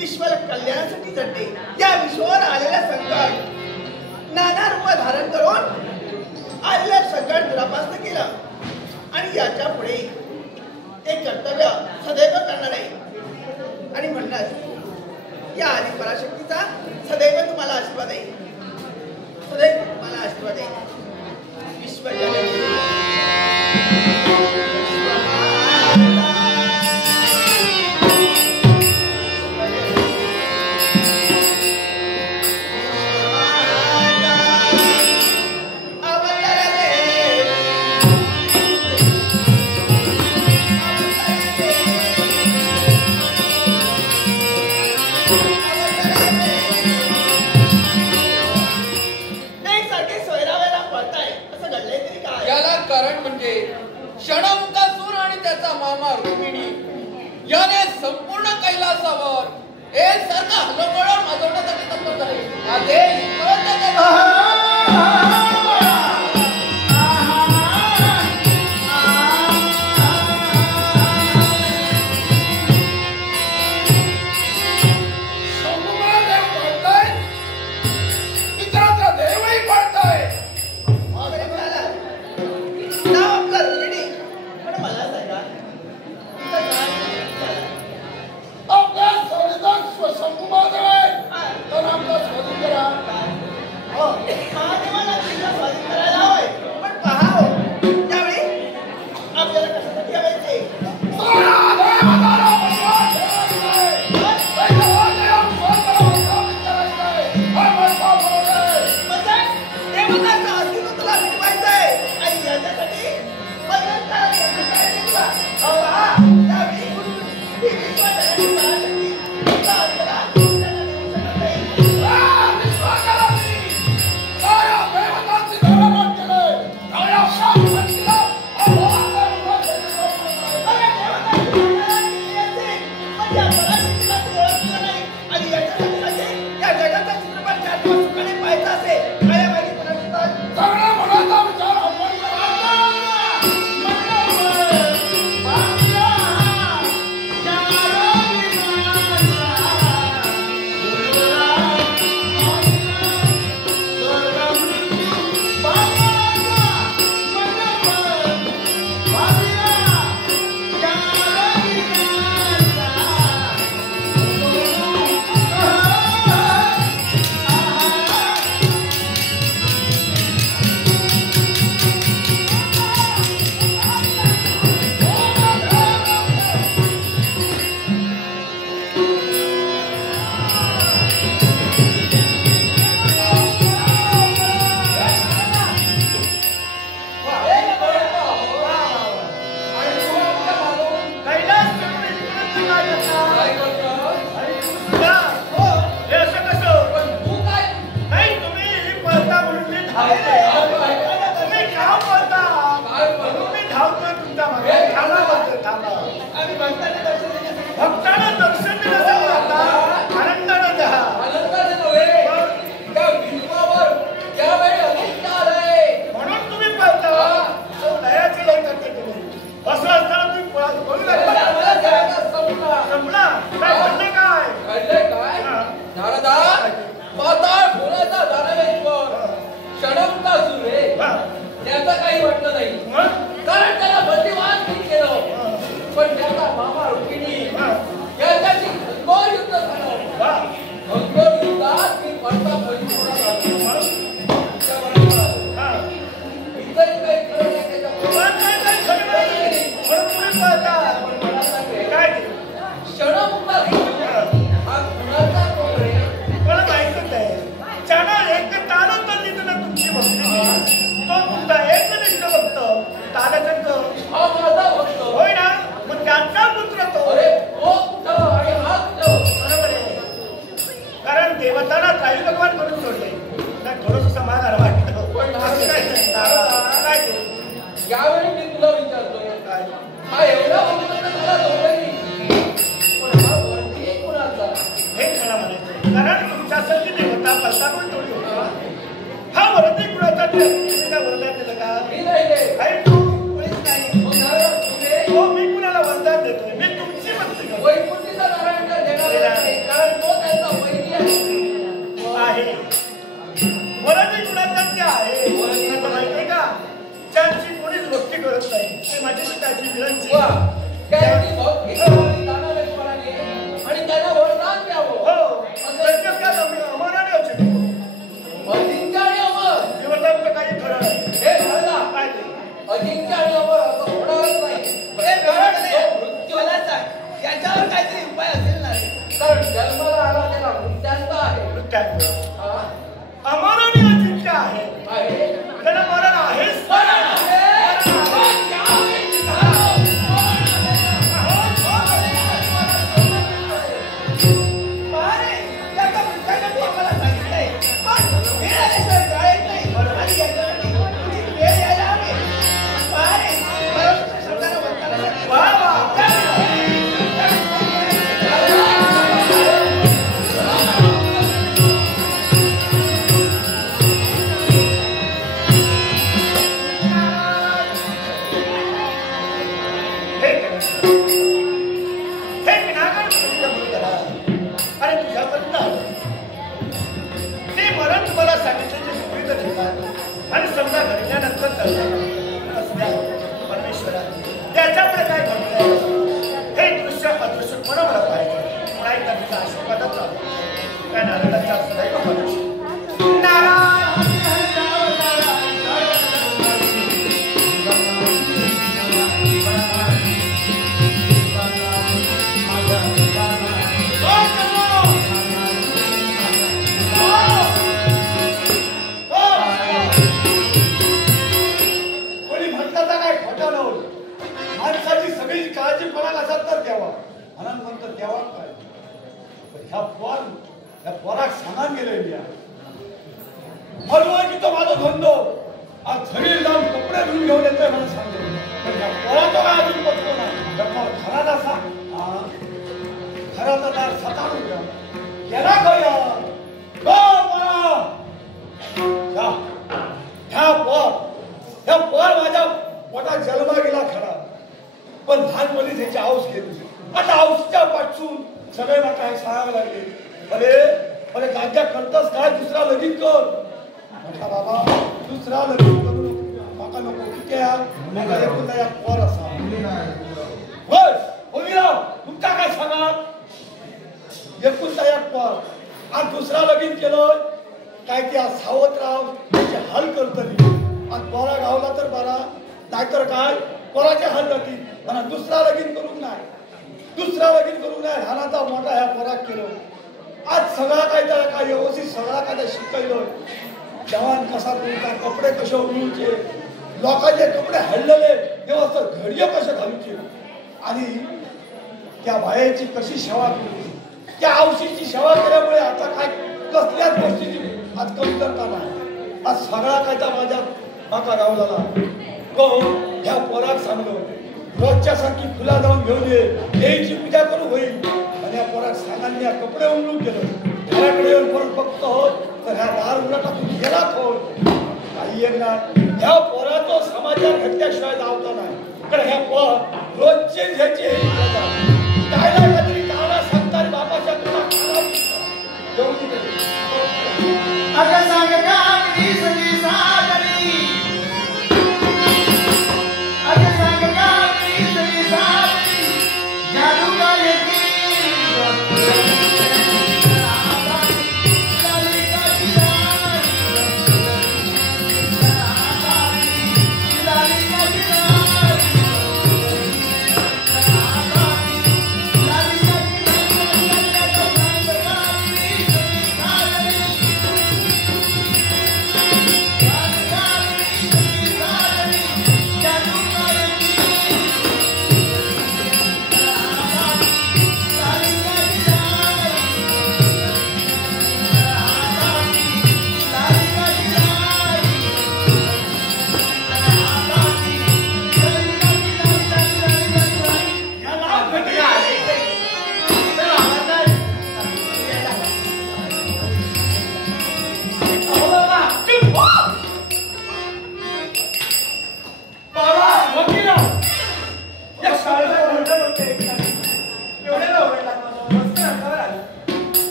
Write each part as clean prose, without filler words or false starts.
विश्वाला कल्याणासाठी झटते. या विश्वावर आलेल्या संकट नाना रूप धारण करून आलेल्या संकट दुरापास्त केलं आणि याच्या पुढे एक कर्तव्य सदैव करणार आहे. आणि म्हणणार या आदि पराशक्तीचा सदैव तुम्हाला आशीर्वाद आहे. सदैव तुम्हाला आशीर्वाद आहे. क्षणमुखासूर आणि त्याचा मामा रुक्मिणी याने संपूर्ण कैलासावर एक सारखा हलगडोल माजवण्यासाठी तत्पर झाले. मी कुणाला वरदान देतोय. मी तुमची म्हणते नाही माझ्याशी काळजी विरांची वा त्याची भक्ती करावी दानवेश्वराने आणि त्यांना वरदान द्यावं. हो अमराने अजिंक्य आणि अमर देवतांचं काही खरं नाही. हे घडला काय अजिंक्य आणि अमर असं होणारच नाही. हे घडत नाही. मृत्यूला याच्यावर काहीतरी उपाय असेल ना. कारण जन्माला आला त्याला मृत्यांचा आहे. अमर आणि अजिंक्य आहे. त्याला मरण आहेच. आणि समजा घडल्यानंतर परमेश्वरा त्याच्यामुळे काय घडलंय हे दृश्य अदृश्य मला पाहिजे. पुन्हा एकदा तुझा आशीर्वादाच राहतो त्या नारायणाचा सदैव पोराक सांगान गेले म्हणून की तो माझा धंदो आज घरी जाऊन कपडे धुवून घेऊन येतोय मला सांगतो. पोराचा काय अजून बघतो ना घरात असा घराचा दार सताडून गेला गया ह्या पोर माझ्या पोटात जन्मा गेला खरा पण लहानपणी त्याची औस घेतली. आता औषच्या पासून सगळे मला हे सांगायला लागले. अरे गाज्या करतास काय दुसरा लगीन कर. म्हटला बाबा दुसरा लगीन करू माका नको. ठीक आहे एकूण या पोर असा होय होईराव तुमचा काय सांगा. एकूणचा एक पोर आज दुसरा लगीन केलं काय ते आज सावतराव त्याचे हाल करतली. आज पोरा गावला तर बरा नाहीतर काय पोराचे हाल जातील. म्हणा दुसरा लगीन करून नाही हानाचा मोठा ह्या पोराक केलो. आज सगळा काय त्याला काय व्यवस्थित सगळा काय शिकवलं. जवान कसा बोलता कपडे कसे उडवूचे लोकांचे कपडे हल्लेले व्यवस्थित घडीय कसे घालूचे आणि त्या बायाची कशी सेवा केली. त्या औषधीची सेवा केल्यामुळे आता काय कसल्याच गोष्टीची आज कमतरता नाही. आज सगळा काय त्या माझ्या माका गावला तो ह्या पोराक सांगलो रोजच्या सारखी फुला जाऊन घेऊन ये देवीची पूजा करू होईल. आणि या पोराक सांगांनी या कपडे उमळून गेलो. घराकडे येऊन परत बघतो तर ह्या दार उघडा टाकून गेला खोल काही एक ना. ह्या पोराचा समाजात घटल्याशिवाय जावता नाही. तर ह्या पोर रोजचे घ्यायचे काय ना काहीतरी काळा सांगता बापाच्या तुला अगं सांग का सगळी सागरी अगं सांग का सगळी सागरी जादू काय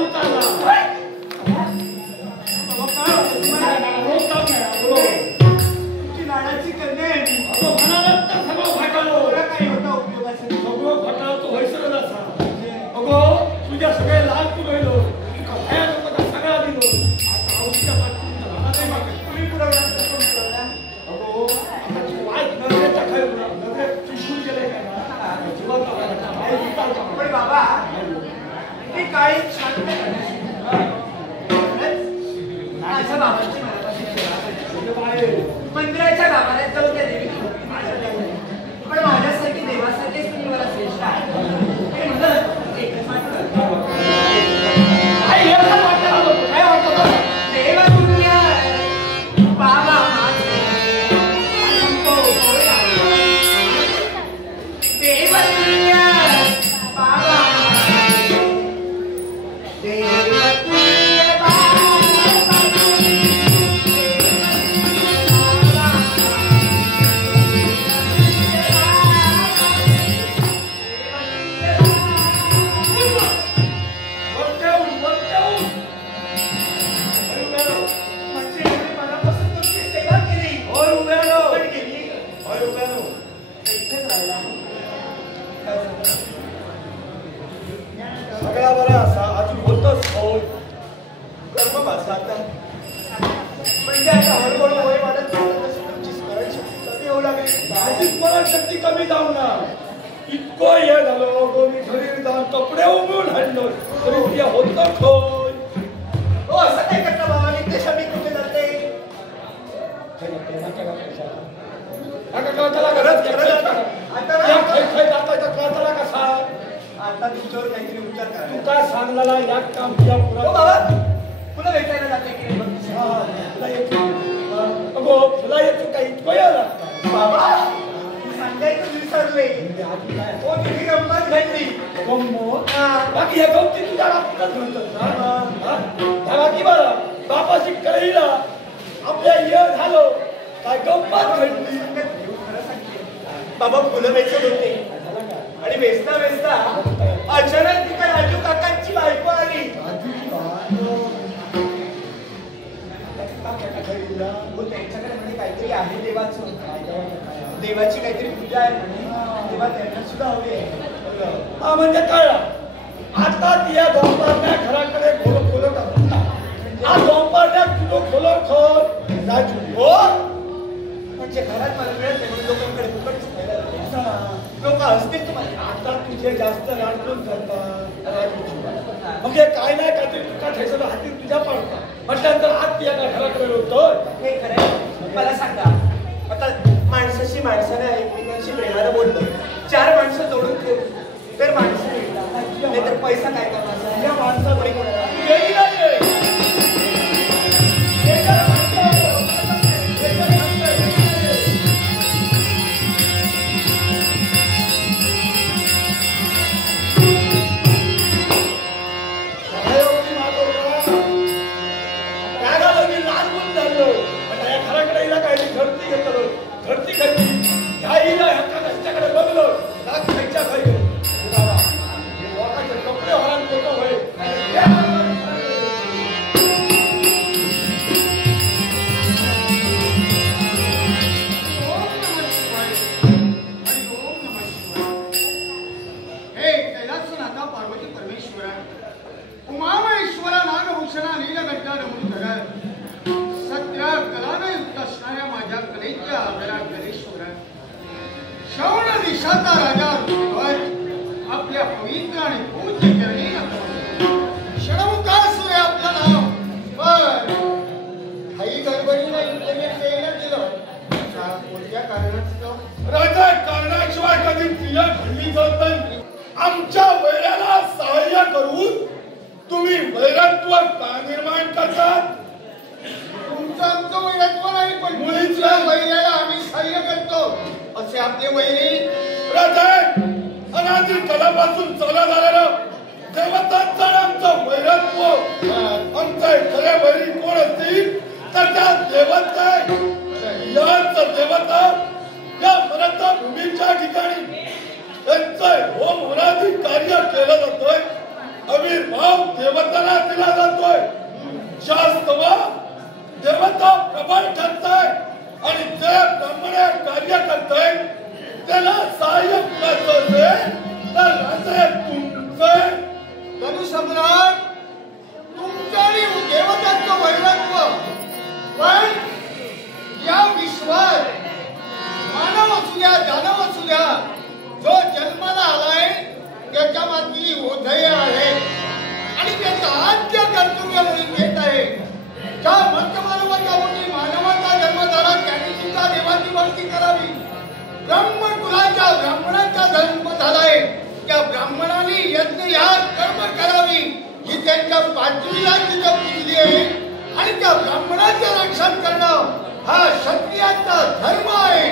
उतरला बाबा ते काळी छान माझ्या बाबांची मनापासून सेवा करायची. मंदिराच्या गाभाऱ्यात जाऊन त्या देवी पण माझ्यासारखी देवासारखीच तुम्ही मला श्रेष्ठ आहे हे म्हणत एकच वाटतं. काय वाटतं देवा दुनिया बाबा देवा दुनिया बाबा सगळा बरा असा अजून होतच हो कर्म भासता म्हणजे आता हळूहळू वय वाढत तुमची स्मरणशक्ती कमी होऊ लागली. माझी स्मरणशक्ती कमी जाऊ ना इतकं हे झालं दोन्ही शरीर जाऊन कपडे उमळून हाणलो तरी तुझ्या होतं खोय. हो असं काय करता बाबा नित्य मी कुठे जाते कसा आता तुमच्यावर काहीतरी विचार करा. तू काय सांगला या काम तुझ्या बाबा तुला भेटायला जाते की तुला येतो काही इतकं बाबा सांगायचं विसरले हो तुझी गंमत घडली बाकी हे गमती तुझ्या बाबतीतच म्हणतात बाकी बरं बापाशी कळीला आपल्या ये झालो काय गंमत घडली. बाबा फुलं वेचत होते आणि वेचता वेचता अचानक तिकडे राजू काकांची बायको आली. त्यांच्याकडे म्हणजे काहीतरी आहे देवाचं देवाची काहीतरी पूजा आहे म्हणे तेव्हा त्यांना सुद्धा हवी आहे. हा म्हणजे कळला आता तिया दोंपारण्या घराकडे खोल टाकला दोंपारण्या तुझं खोल राजू हो म्हणजे घरात मला मिळत नाही म्हणून लोकांकडे फुकट लोक असतील तुम्हाला आता तुझे जास्त लाडून करतात मग हे काय नाही काहीतरी तुका ठेसलं हाती तुझ्या पाडतात म्हटल्यानंतर आज ती एका घराकडे होतो हे खरं मला सांगा आता माणसाशी माणसाने एकमेकांशी प्रेमानं बोललं चार माणसं जोडून ठेव तर माणसं मिळतात नाही तर पैसा काय करणार या माणसाकडे आमच्या वैराला सहाय्य करून तुम्ही वैरत्व का निर्माण करतात. तुमचं आमचं वैरत्व नाही पण मुलीच्या वैराला आम्ही सहाय्य करतो असे आपले वैरी अनादी काळापासून चालत आलेलं देवतांचं आमचं वैरत्व आमचे खरे वैरी कोण असतील तर त्या देवता याच देवता या मराठा भूमीच्या ठिकाणी त्यांचं होम होण्याची कार्य केलं जातोय. आविर्भाव देवतांना दिला जातोय. शास्त्रवा देवता प्रबळ ठरताय आणि जे ब्राह्मणे कार्य करताय त्याला सहाय्य करायचं असेल तर राजे तुमचे धनुसम्राट तुमचं आणि देवतांचं वैरत्व पण या विश्वात मानव असू द्या दानव असू द्या जो जन्माला आलाय त्याच्या मागची ओझे आहे आणि त्याचा आद्य कर्तव्य म्हणून घेत आहे. ज्या मंत्रमानवाच्या मानवाचा जन्म झाला त्यांनी सुद्धा देवाची भक्ती करावी. ब्राह्मणकुलाच्या ब्राह्मणाचा जन्म झालाय त्या ब्राह्मणाने यज्ञ या कर्म करावी ही त्यांच्या पाचवीला तिथं पूजली आहे आणि त्या ब्राह्मणाचे रक्षण करणं हा क्षत्रियांचा धर्म आहे.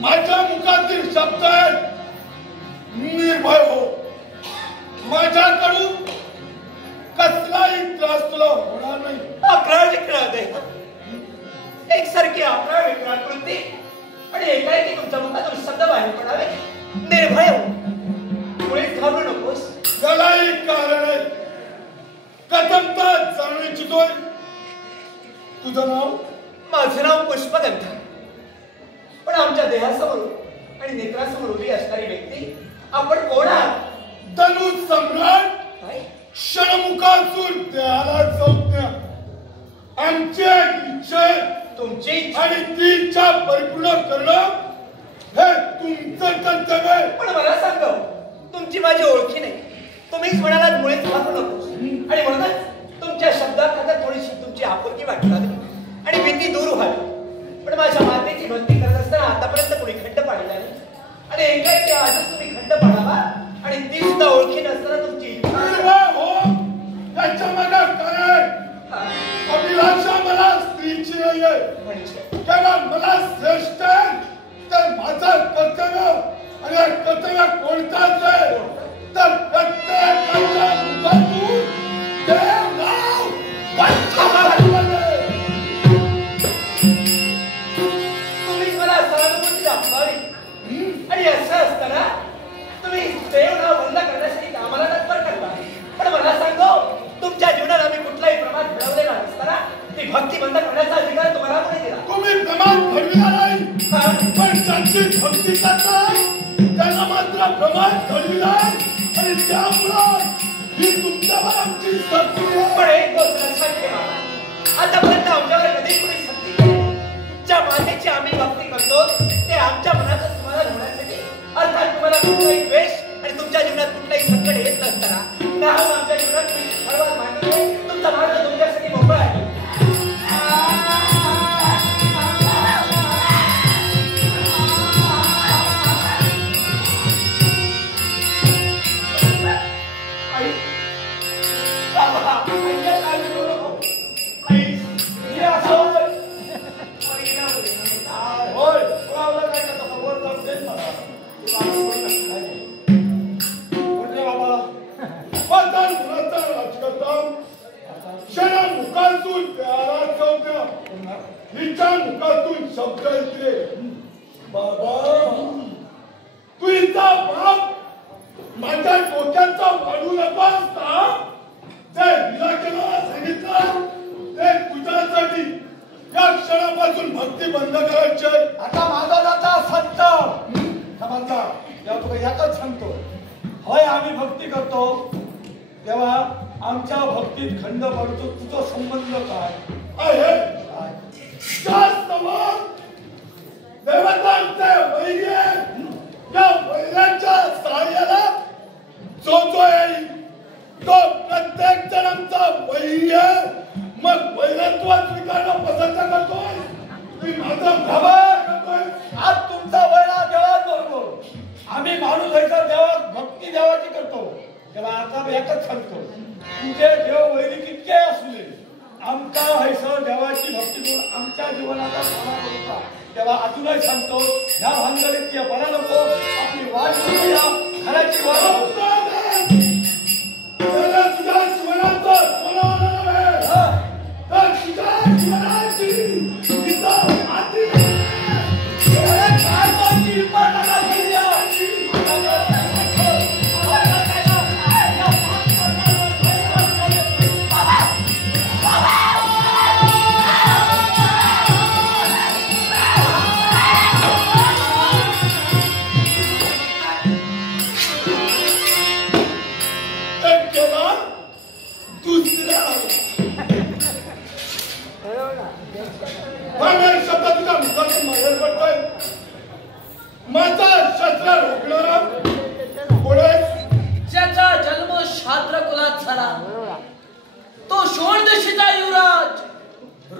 माझ्या मुखातील शब्द आहेत निर्भय हो. माझ्याकडून कसलाही त्रास तुला होणार नाही. अकरा विक्राळ एकसारखी अकरा विक्राळ कृती आणि एकाएकी तुमच्या मुखातून शब्द बाहेर पडावे. निर्भय हो, मुळीच घाबरू नकोस. त्यालाही कारण आहे. कथमता जाणू इच्छितोय. तुझं नाव? माझं नाव पुष्पगंधा. पण आमच्या देहासमोर आणि नेत्रासमोर उभी असणारी व्यक्ती आपण कोण आहात? धनु सम्राट क्षणमुखासून त्याला संज्ञा. आमची इच्छा तुमची आणि ती इच्छा परिपूर्ण करणं हे तुमचं कर्तव्य आहे. पण मला सांगा, तुमची माझी ओळखी नाही. तुम्हीच म्हणालात मुळीच घाबरू नकोस आणि म्हणूनच तुमच्या शब्दात आता थोडीशी तुमची आपुलकी वाटू लागली आणि भीती दूर व्हावी. पण माझ्या मातेची भक्ती करत असताना आतापर्यंत कोणी खंड पाडला नाही आणि एकाएकी आजच तुम्ही खंड पाडावा आणि ती सुद्धा ओळखी नसताना तुमची हो त्याच्या मनात काय अभिलाषा मला स्त्रीची नाही आहे. तेव्हा मला श्रेष्ठ आहे तर माझं कर्तव्य आणि कर्तव्य कोणताच आहे तर प्रत्येकाच्या मुखातून देव नाव तुम्ही मला सहानुभूती दाखवावी आणि असं असताना तुम्ही देव नाव बंद करण्यासाठी आम्हाला तत्पर करता. पण मला सांगो, तुमच्या जीवनात आम्ही कुठलाही प्रमाद घडवलेला नसताना ती भक्ती बंद करण्याचा अधिकार तुम्हाला कोणी दिला? तुम्ही प्रमाद घडविला नाही पण ज्यांची भक्ती करताय त्यांना मात्र प्रमाद घडविला आणि त्यामुळे ही तुमच्यावर आमची सक्ती आहे. पण एक गोष्ट लक्षात ठेवा, आतापर्यंत आमच्यावर कधी कोणी सक्ती केली? ज्या मातेची आम्ही भक्ती करतो ते आमच्या मनाचं समाधान होण्यासाठी, अर्थात तुम्हाला कुठलाही द्वेष आणि तुमच्या जीवनात कुठलाही संकट येत नसताना नाम आमच्या जीवनात सर्वात मांडून तुमचा मार्ग तुमच्यासाठी मोकळा आहे. हिच्या मुखातून शब्द येते बाबा तू हिचा बाप माझ्या डोक्याचा वाढू नको असता जे हिला केला सांगितलं ते तुझ्यासाठी या क्षणापासून भक्ती बंद करायची. आता माझा दादा संत समजता तेव्हा तुला यातच सांगतो, होय आम्ही भक्ती करतो तेव्हा आमच्या भक्तीत खंड पडतो. तुझा संबंध काय आहे? जास्त देवतांचे वैर्य या वैर्याच्या सहाय्याला जो येईल तो प्रत्येक जणांचा वैर्य मग वैरत्व स्वीकार तेव्हा आता मी एकच सांगतो, तुझे देव वैरी कितके असू दे, आमका हैसर देवाची भक्ती करून आमच्या जीवनाचा सामा करूचा. तेव्हा अजूनही सांगतो, ह्या भानगडीत बरा नको, आपली वाट करूया, घराची वाट. तुझ्या जीवनाचं ज्याचा जन्म शाद्र कुलात झाला तो शोणदेशीचा युवराज,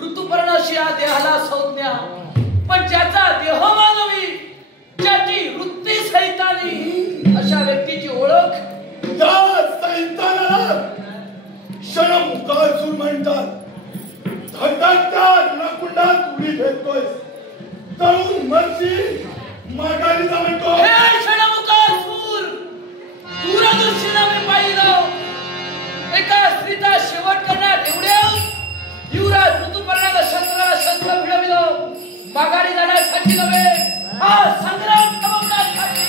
ऋतुपर्णाशी या देहाला संज्ञा, पण ज्याचा देह मानवी, ज्याची वृत्ती सैतानी, अशा व्यक्तीची ओळख क्षणमुखासूर म्हणतात. धडधडत्या रणकुंडात उडी घेतोय, तरुण मर्जी माघारीचा म्हणतो. हे क्षणमुखासूर, दूरदृष्टीनं मी पाहिलं, एका स्त्रीचा शेवट करण्यात एवढ्या युवराज ऋतुपर्णाला शस्त्राला शस्त्र भिडविलं, माघारी जाण्यासाठी नव्हे, हा संग्राम थांबवण्यासाठी.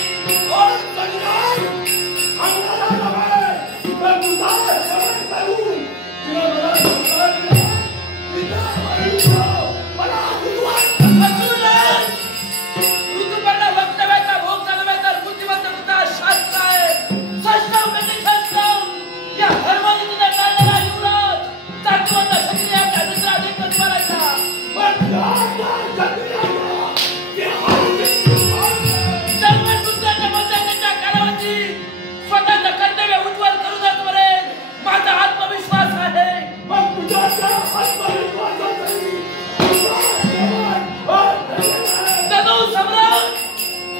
ऋतुपर्णा वक्तव्याचा भोग चालवायचा बुद्धिमत्ता होता, शास्त्र आहे, सष्टम म्हणजे सष्टम. या हरमनीतीने चाललेला युवराज जातीवंत क्षत्रियाच्या दुसरा अधिक प्रतिभारायचा. जन्मपुत्राच्या मतदानाच्या कालावधी स्वतःचं कर्तव्य उज्ज्वल करूनच मरेल, माझा आत्मविश्वास आहे. तनु सम्राट,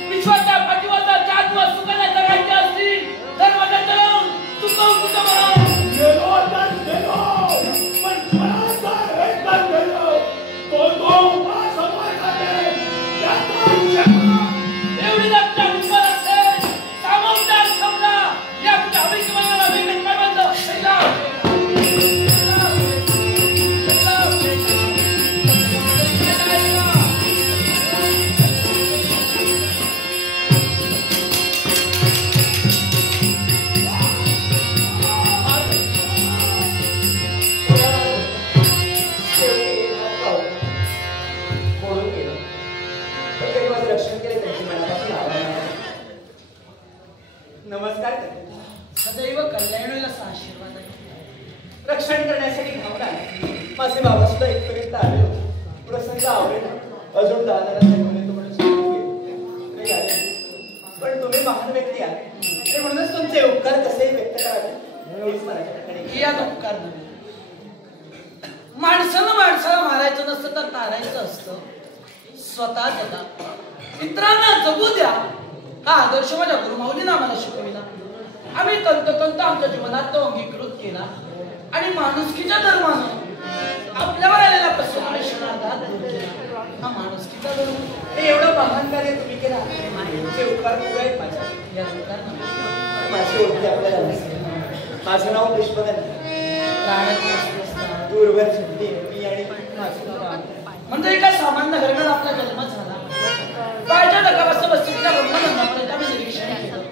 विश्वाच्या पाठीवरचा जादू सुखाने जगायचे असतील तर माझ्या तरुण चुकवून तुझं म्हणा. एवढी जास्त विश्वास असेल, सामोपचार समजा, या तुझ्या अभिषेकाला वेगळं काय म्हणतो. नमस्कार. सदैव कल्याणीला आशीर्वाद आहे. रक्षण करण्यासाठी धावणार माझे बाबा सुद्धा इथपर्यंत आले होते. प्रसंग आवडेल, अजून दादाला पण तुम्ही महान व्यक्ती आहात, म्हणूनच तुमचे उपकार कसेही व्यक्त करावे हेच मला या उपकार नाही. माणसानं माणसाला मारायचं नसतं तर तारायचं असतं. स्वतः जगा, इतरांना जगू द्या, हा आदर्श माझ्या गुरुमाऊलीने आम्हाला शिकविला. आम्ही तंतोतंत आमच्या जीवनात तो अंगीकृत केला आणि माणुसकीच्या धर्मानं आपल्यावर आलेला प्रसंग हा माणुसकीचा धर्म. हे एवढं महान कार्य तुम्ही केला, तुमचे उपकार खूप आहेत माझ्या. या उपकार माझी ओळखी आपल्याला माझं नाव पुष्पगंधा, प्राण्यात दूरवर सुट्टी मी आणि माझं नाव. म्हणजे एका सामान्य घराण्यात आपला जन्म झाला. पायच्या ढगापासून बसलेल्या ब्रह्मनंदापर्यंत आम्ही निरीक्षण केलं.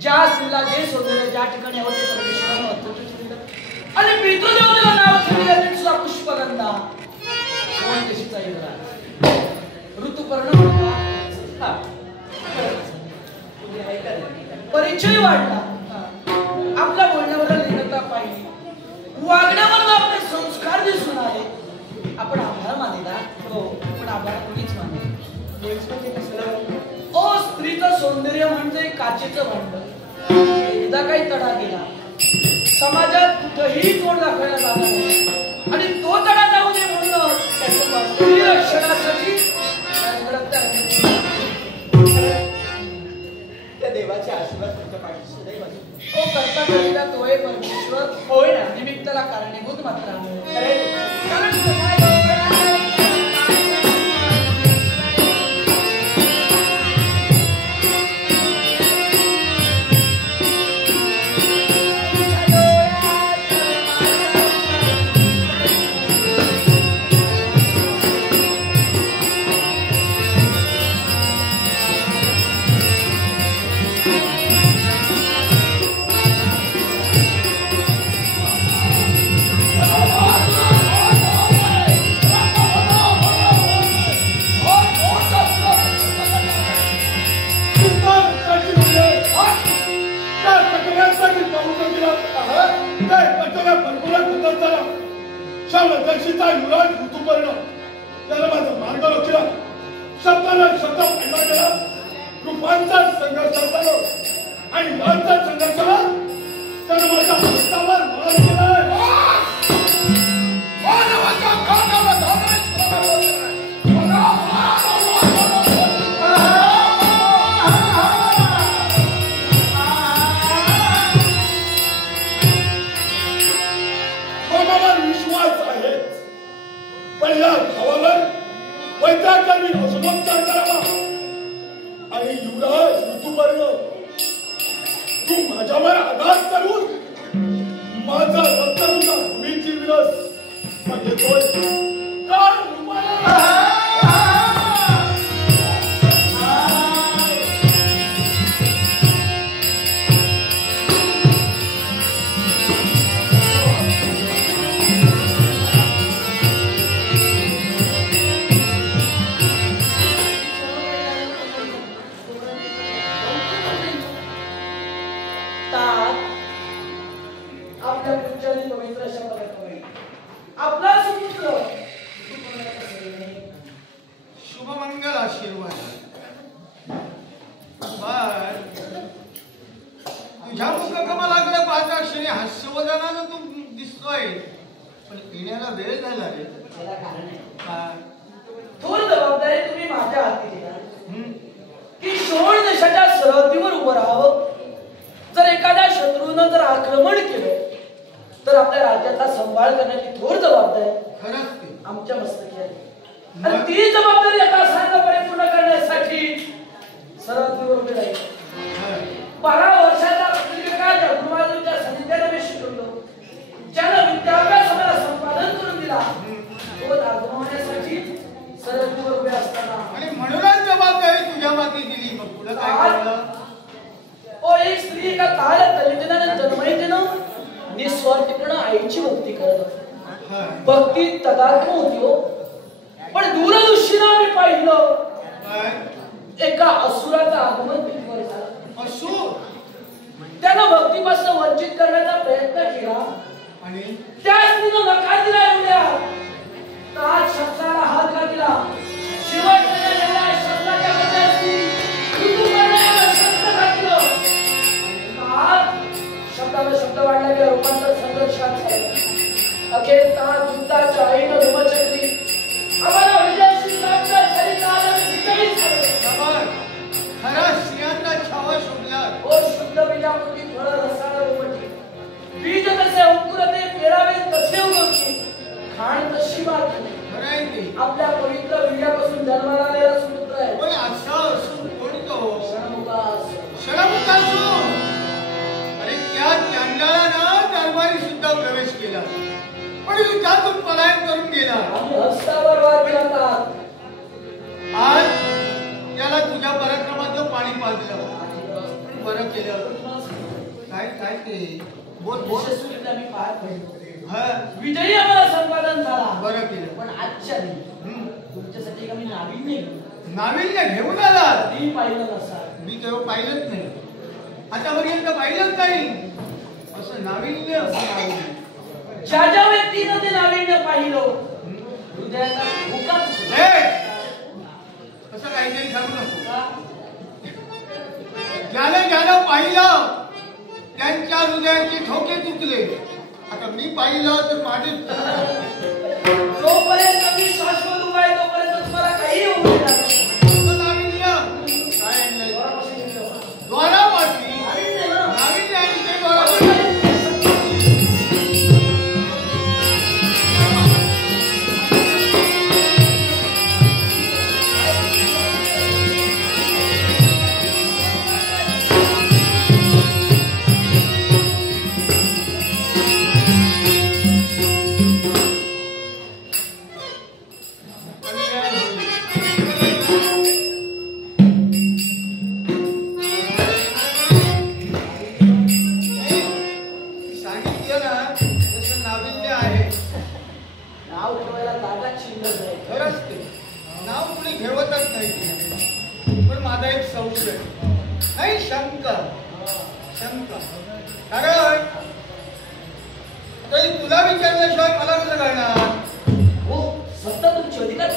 ज्या स्त्रीला जे सौंदर्य ज्या ठिकाणी हवं ते परमेश्वरानं अत्यंत ठेवलं आणि पितृदेवतेला नाव ठेवलेलं सुद्धा पुष्पगंधा, शोणदेशीचा युवराज, ऋतुपर्ण. परिचय वाढला, आपल्या बोलण्यावर लीनता पाहिली, वागण्यावर आपले संस्कार दिसून आले. आपण आभार मानेला. हो, पण आभार कोणीच मानले. ओ, स्त्रीचं सौंदर्य म्हणजे काचेचं भांड. एकदा काही तडा गेला, समाजात कुठेही तोंड दाखवायला जाणार नाही आणि तो तडा जाऊ नये म्हणून स्त्री रक्षणासाठी त्या देवाच्या देवाचे आशीर्वाद तुमच्या पाठीशी सदैव असू. तो करता करिता तोय परमेश्वर होय ना. निमित्ताला कारणीभूत मात्र आहे. खरंय. कारण दक्षिणचा युवराज ऋतुपर्ण त्याला माझा मार्ग रोखला. शब्दाला शब्द फायदा केला. रूपांचा संघर्ष झाला आणि यांचा संघर्ष झाला त्यानं माझ्या हस्तावर मार केलाय. विश्वास आहे पण या भावावर वैद्यकांनी असमोपचार करावा. आणि युवराज ऋतुपर्ण तू माझ्यावर आघात करून माझा रक्त तुझा भूमी चिरविलस म्हणजे तोय काय आपल्या पुढच्यानी पवित्र शब्द आपला सुपुत्र शुभमंगल आशीर्वाद. तुझ्या मुखकमलाकडे पाहता क्षणी हास्यवदनानं तू दिसतोय पण येण्याला वेळ झाला रे. त्याला कारण आहे. थोर जबाबदारी तुम्ही माझ्या हाती दिला की शोण देशाच्या सरहद्दीवर उभं राहावं. जर एखाद्या शत्रूनं जर आक्रमण केलं तर आपल्या राज्याचा सांभाळ करण्याची थोर जबाबदारी खरंच आमच्या मस्तकी आहे. आणि ती जबाबदारी आता सांगपणे पूर्ण करण्यासाठी सरहद्दीवर उभे राहील. 12 वर्षाचा पत्रिका गुरुमाऊलींच्या सानिध्याने मी शिकवलो. ज्यानं विद्याभ्यास आम्हाला संपादन करून दिला तो राजवण्यासाठी सरहद्दीवर उभे असताना आणि म्हणूनच जबाबदारी तुझ्या मागे दिली. मग पुढे काय केलं? ओ एक स्त्री का ताळ तलितेनं जन्मायतेनं निस्वार्थीपणे आईची भक्ती करत भक्ती तदात्म होती हो. पण दूरदृष्टीनं आम्ही पाहिलं एका असुराचं आगमन पृथ्वीवर झालं. असुर त्यानं भक्तीपासून वंचित करण्याचा प्रयत्न केला आणि त्या स्त्रीनं नकार दिला. एवढ्या ताज शस्त्राला हात घातला. शेवटच्या शस्त्राच्या बदल्यात ऋतुपर्णाला शस्त्र घातलं. शब्दाला शब्द वाढला गेला. रूपांतर संघर्षात झालं. अखेर ताज युद्धाच्या आईनं धुमचक्री आम्हाला विजयश्री प्राप्त झाली. विजयी झालं. खरा सिंहाचा छावा शोधला. ओ शुद्ध बीजापोटी फळं रसाळ उमटली. बीज कसे अंकुरते पेरावे तसे उगवते. खाण तशी मारते. खरंय ते आपल्या पवित्र वीर्यापासून जन्माला आलेला सुपुत्र आहे. पण असा असून कोणतो क्षणमुखासूर. अरे त्या चांडाळानं दरबारी सुद्धा प्रवेश केला पण युद्धातून पलायन करून गेला. आम्ही हस्तावर वार केला. आज त्याला तुझ्या पराक्रमाचं पाणी पाजलं. बरं केलं. काय काय ते बोल बोल. यशस्वीरित्या मी पार पडलो. विजयी आम्हाला संपादन झाला. बरं केलं. पण आजच्या दिवशी तुमच्यासाठी कमी नाविन्य नाविन्य घेऊन आला. मी पाहिलं नसा. मी तेव्हा पाहिलंच नाही. आतापर्यंत पाहिलंच नाही. असं नाविन्य ज्या ज्या व्यक्तीनं ते नाविन्य पाहिलं हृदयाचा धोकाच. असं काहीतरी सांगू नको. ज्याने ज्यानं पाहिलं त्यांच्या हृदयाचे ठोके तुटले. आता मी पाहिलं तर माझे जोपर्यंत मी शाश्वत उभा आहे तोपर्यंत तुम्हाला काही होऊ देणार नाही. नाविन्य काय आणलंय द्वारापाशी खरंच ते नाव कुणी घेवतच नाही. पण माझा एक संशय नाही, शंका कारण तरी तुला विचारल्याशिवाय मला कसं कळणार? हो सत्ता तुमची अधिकार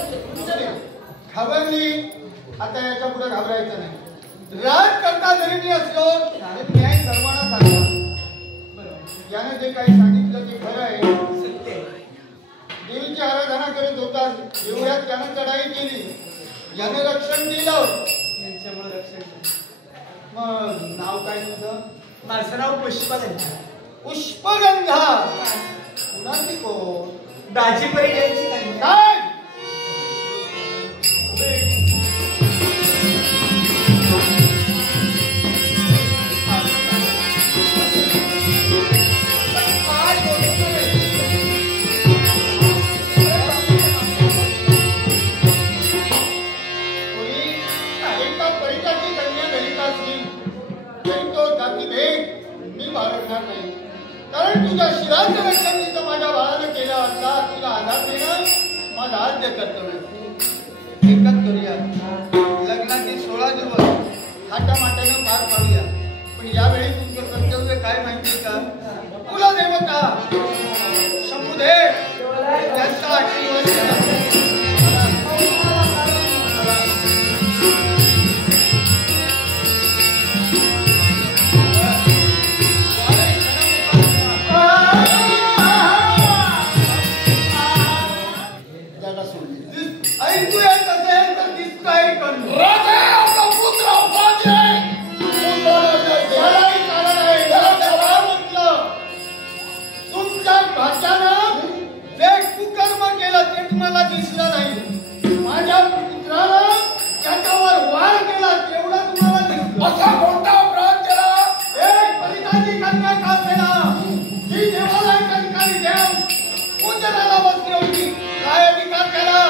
घाबरली. आता याच्या पुढे घाबरायचं नाही. राज करता जरी मी असलो तरी न्याय सर्वांना सांगा. याने जे काही सांगितलं ते खरं आहे, सत्य आहे. देवीची आराधना करत होतात, एवढ्यात त्यानं चढाई केली, याने रक्षण दिलं, यांच्यामुळे रक्षण केलं. मग नाव काय तुझं? माझं नाव पुष्पगंधा. पुष्पगंधा कुणाची कोण? दाजी परी यांची कन्या. काय कारण तुझ्या शिराचं रक्षण तिथं माझ्या बाळानं केलं असता, तुला आधार देणं माझं आद्य कर्तव्य. एकच करूया, लग्नाची 16 दिवस थाटामाटानं पार पाडूया. पण यावेळी तुमचं कर्तव्य काय माहिती का? कुलदेवता शंभुदेव त्यांचा आशीर्वाद घ्या. काय अधिकार केला?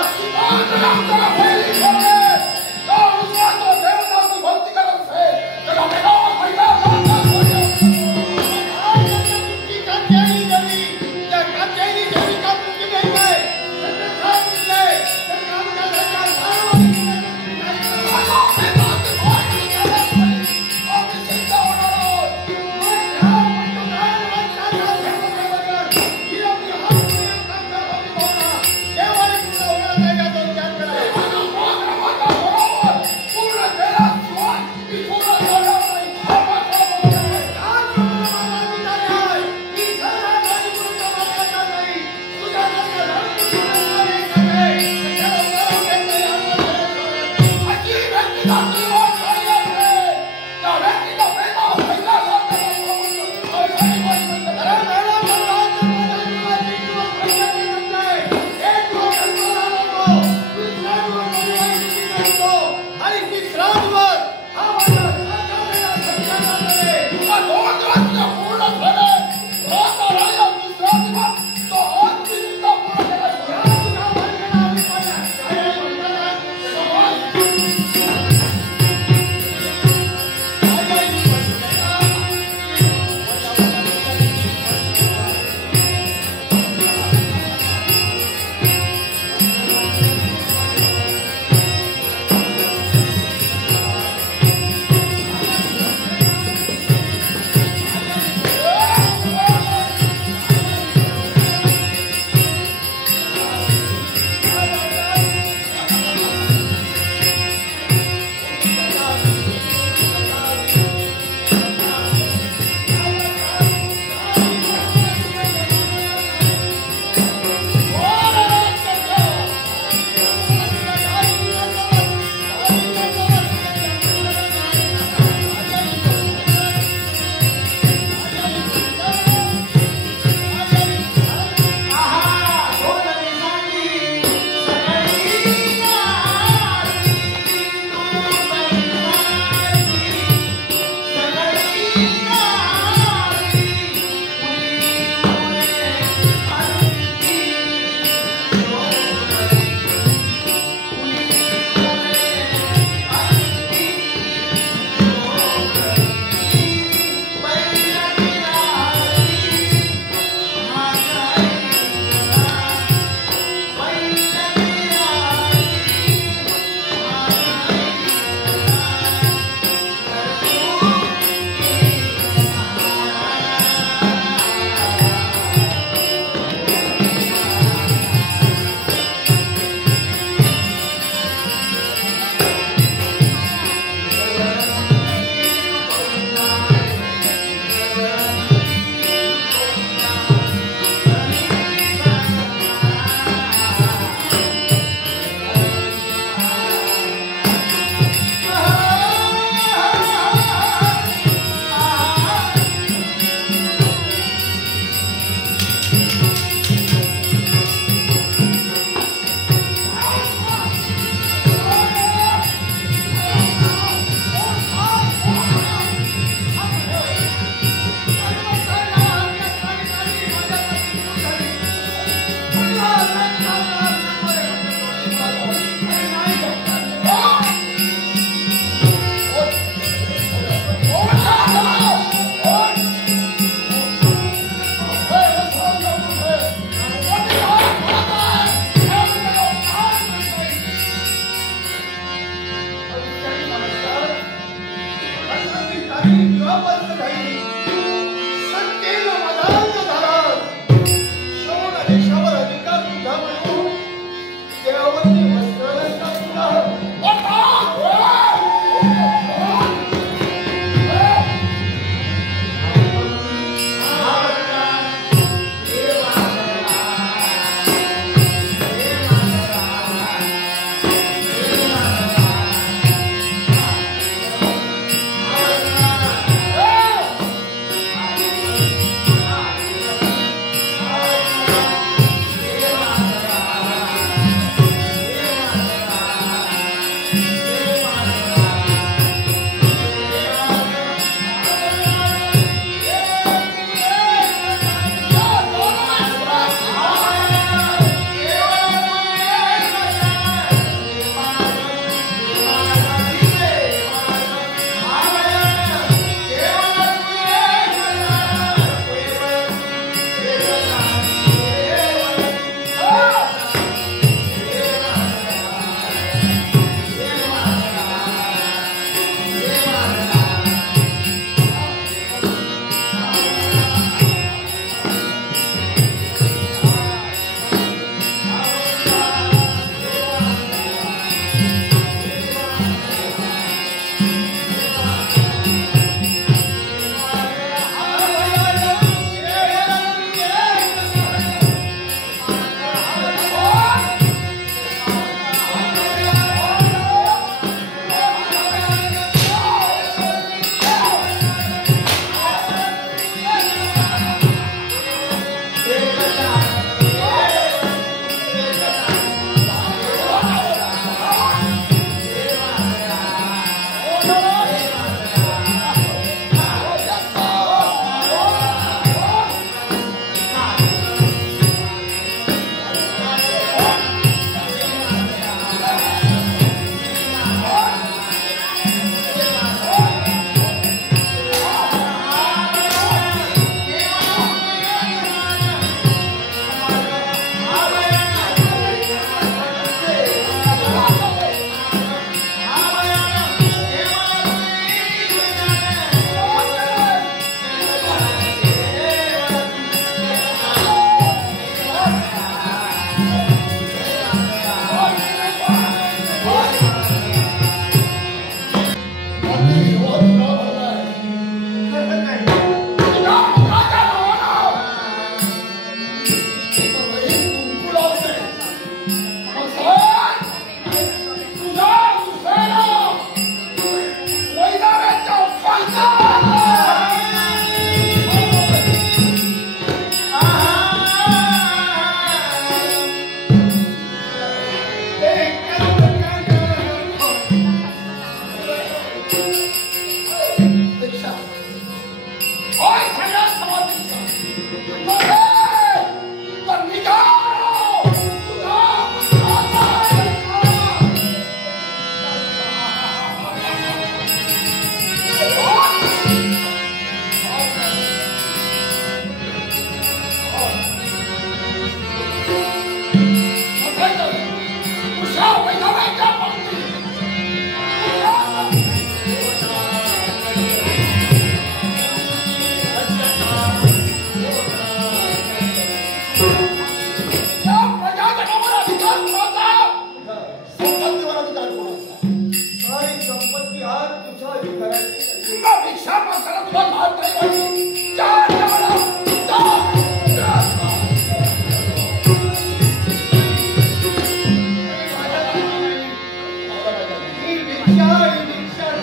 शाप करत तुला लाल नाही वाटली. जा मला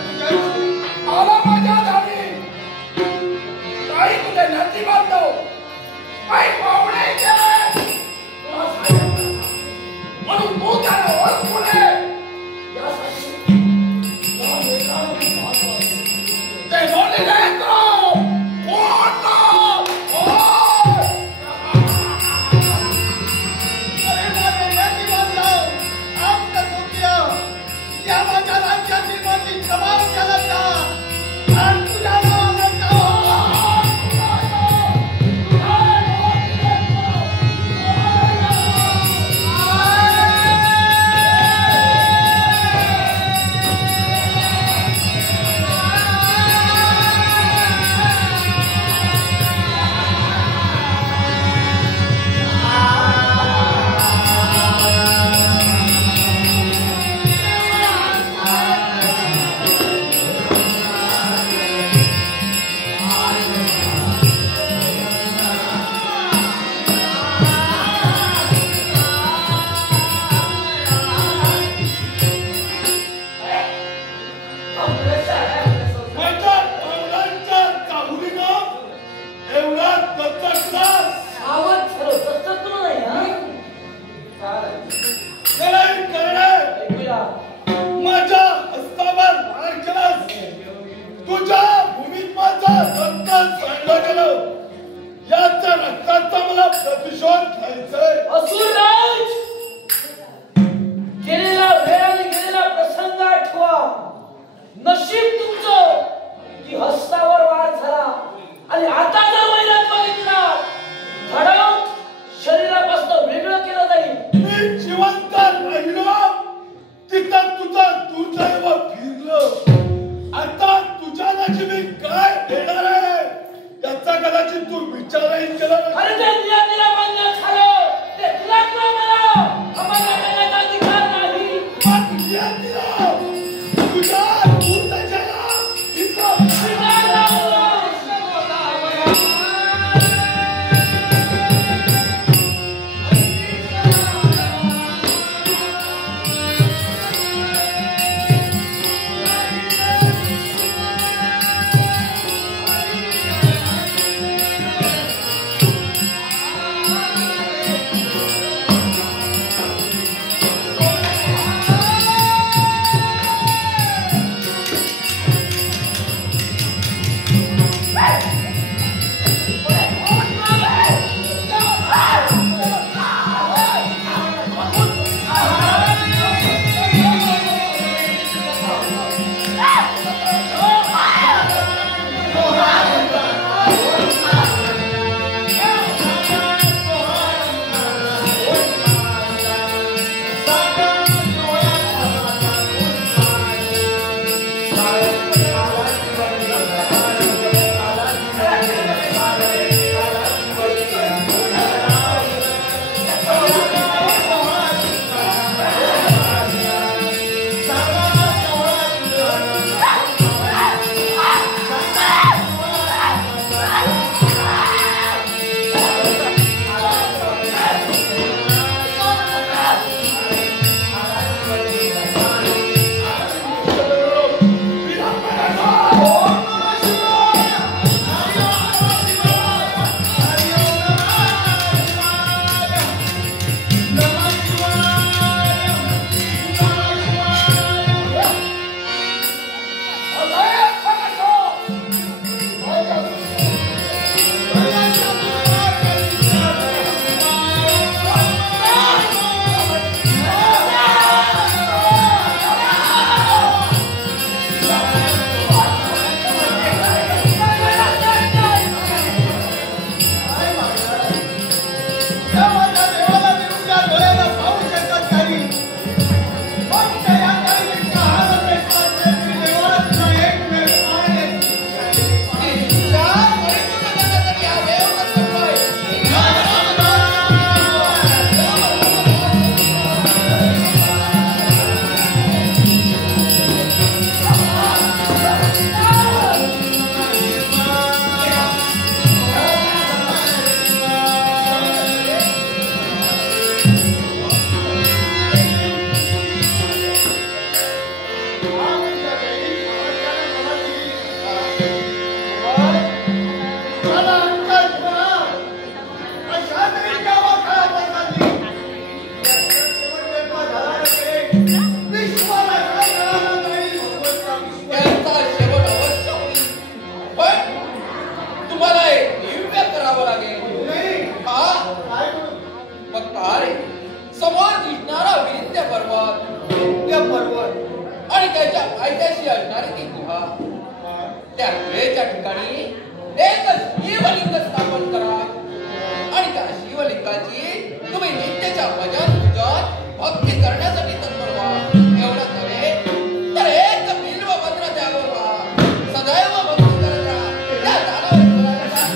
आला माझ्या झाली काही तुझे नदी बांधतो काही पाहुणे म्हणून तू त्याला ओळखू नये यासाठी ते बोलले नाही नशीब तुमचं की हस्तावर वार झाला आणि आता जर वैरात बघितला धडक शरीरापासून वेगळं केलं जाईल. मी जिवंत राहिलो तिथं तुझं दुर्दैव फिरलं. आता तुझ्या नशिबी काय देणार आहे याचा कदाचित तू विचारही केला नाही. अरे ते नियतीला मान्य झालं ते तुला किंवा मला आम्हाला देण्याचा अधिकार नाही. तुझ्या त्यांचा शेवट अवश्य होईल. पण तुम्हाला एक दिव्य करावं लागेल. फक्त अरे समोर दिसणारा विंध्य पर्वत आणि त्याच्या पायथ्याशी असणारी ती गुहा, त्या गुहेच्या ठिकाणी एक शिवलिंग स्थापन करा आणि त्या शिवलिंगाची तुम्ही नित्यच्या भजन पूजन भक्ती करण्यासाठी तत्पर व्हा. एवढंच नव्हे तर एक बिल्व मंत्र त्यावर व्हा. सदैव भक्ती करत राहा. त्या दानवेश्वराला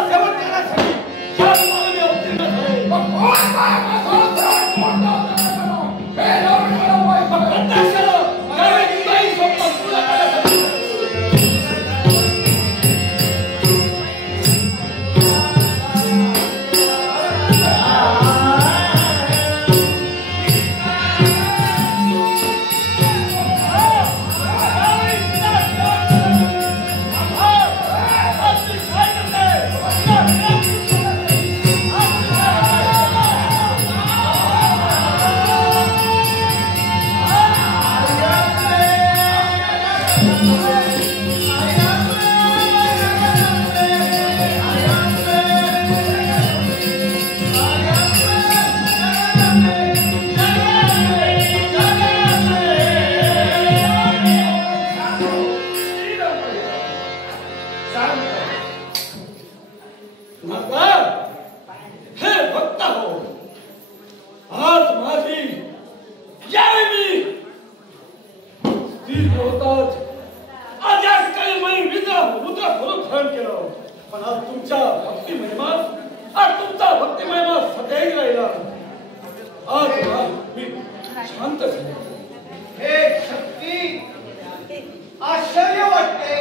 देवता हे भक्त हो, आज माझी यावेळी स्थिर होताच आज या ठिकाणी मी रुद्र धारण केलं, पण आज तुमच्या भक्ती महिमा सदैव राहिला. आज मी शांत झालो. हे शक्ती आश्चर्य वाटते.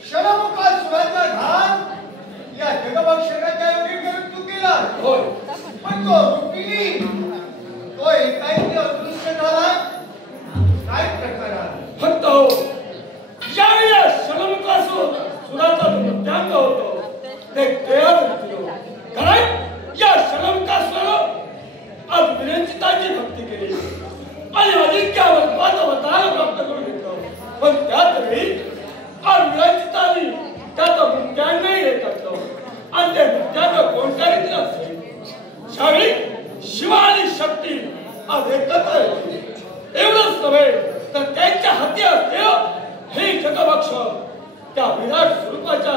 क्षणमुखासुराचा घात या जगभक्षकाच्या योगी करून तू केला. होय, पण तो रुक्मिणी तो एकाएकी अदृश्य झाला. काय प्रकार आहे? भक्त हो, ज्यावेळी क्षणमुखासुराचा त्याग होतो ते कारण या क्षणमुखासुरानं आज विरंचिताची भक्ती केली आणि अजिंक्यावर वरदान प्राप्त करून घेतलं. पण त्याच वेळी आज विरंचिताने त्याचा मुक्त्यागही हे टाकलं आणि ते मुक्त्याग कोणत्या रीतीने असेल. ज्यावेळी शिव आणि शक्ती आज एकत्र येते, एवढंच नव्हे तर त्यांच्या हाती असलेलं हे जगभक्षक, त्या विराट स्वरूपाच्या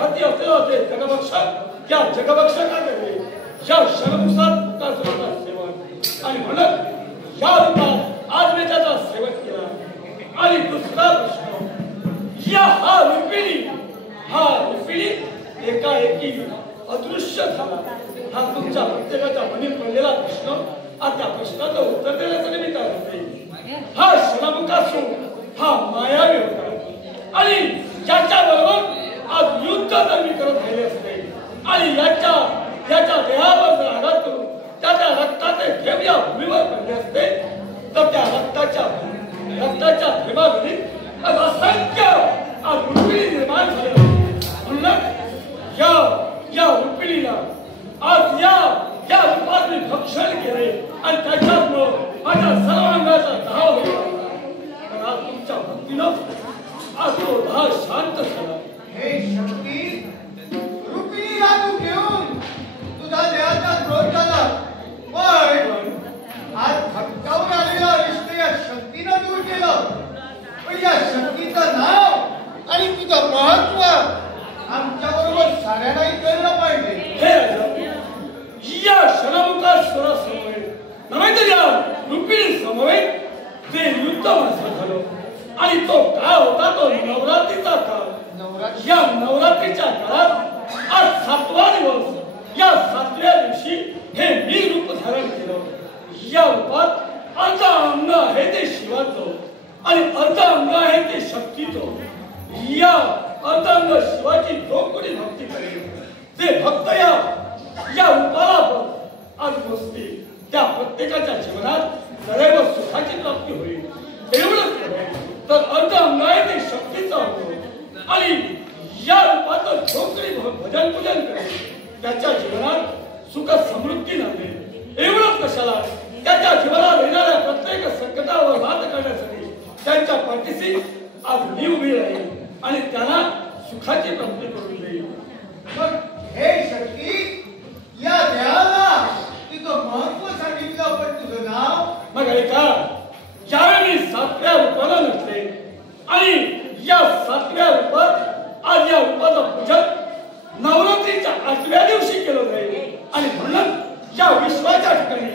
हाती असलेलं ते जगभक्षक, त्या जगभक्षकाकडे या क्षणमुखासुराचा सेवन आणि म्हणत या रूपात आज मी त्याचा सेवन केला. आणि दुसरा प्रश्न, हा रुक्मिणी एकाएकी अदृश्य झाला. हा तुमच्या प्रत्येकाच्या मनी पडलेला प्रश्न. आता त्या प्रश्नाचं उत्तर देण्याचं निमित्त होते. हा क्षणमुखासुर हा मायावी होता आणि ज्याच्या बरोबर आज युद्ध जर मी करत राहिले असते आणि याच्या देहावर जर आघात करून त्याच्या रक्ताचे थेंब या भूमीवर पडले असते तर त्या रक्ताच्या थेंबावरील असंख्य आज रुक्मिणी निर्माण झाले. म्हणून या रुक्मिणीला आज या रूपात मी भक्षण केले आणि त्याच्यामुळं माझ्या सर्वांगाचा घाव होईल. पण आज तुमच्या भक्तीनं आज तो दहा शांत झाला. हे शक्ती रुक्मिणीला तू घेऊन तुझा देहाचा क्रोध झाला. पण आज भक्तावर आलेला अरिष्ट या शक्तीनं दूर केलं. पण या शक्तीचं नाव आणि तुझं महत्व आमच्या बरोबर साऱ्यांनाही कळलं पाहिजे. हे या क्षणमुखासुरासमवेत नव्हे तर या रुक्मिणी समवेत ते युद्ध माझं झालं. आणि तो काळ होता तो नवरात्रीचा काळ. या नवरात्रीच्या काळात आज 7वा दिवस. या 7व्या दिवशी हे मी रूप धारण केलं. या रूपात अर्ध अंग आहे ते शिवाचं आणि अर्ध अंग आहे ते शक्तीचं. या अर्ध अंग शिवाची जो कोणी भक्ती करेल ते भक्त या रूपाला आज बसते त्या प्रत्येकाच्या जीवनात सदैव सुखाची प्राप्ती होईल. एवढंच नव्हे तर अर्ध अंग आहे ते शक्तीचं अंग आणि या रूपाचं जो कोणी भजन पूजन करेल त्याच्या जीवनात सुख समृद्धी नांदेल. एवढंच कशाला त्याच्या जीवनात येणाऱ्या प्रत्येक संकटावर मात करण्यासाठी त्यांच्या पाठीशी आज मी उभी राहील आणि त्यांना सुखाची प्राप्ती करून देईल. मग हे शक्ती या देहाला तिचं महत्व सांगितलं. पण तुझं नाव मग ऐका, ज्यावेळी 7व्या रूपाला नसले आणि या 7व्या रूपात आज या रूपाचं पूजन नवरात्रीच्या 8व्या दिवशी केलं जाईल आणि म्हणून या विश्वाच्या ठिकाणी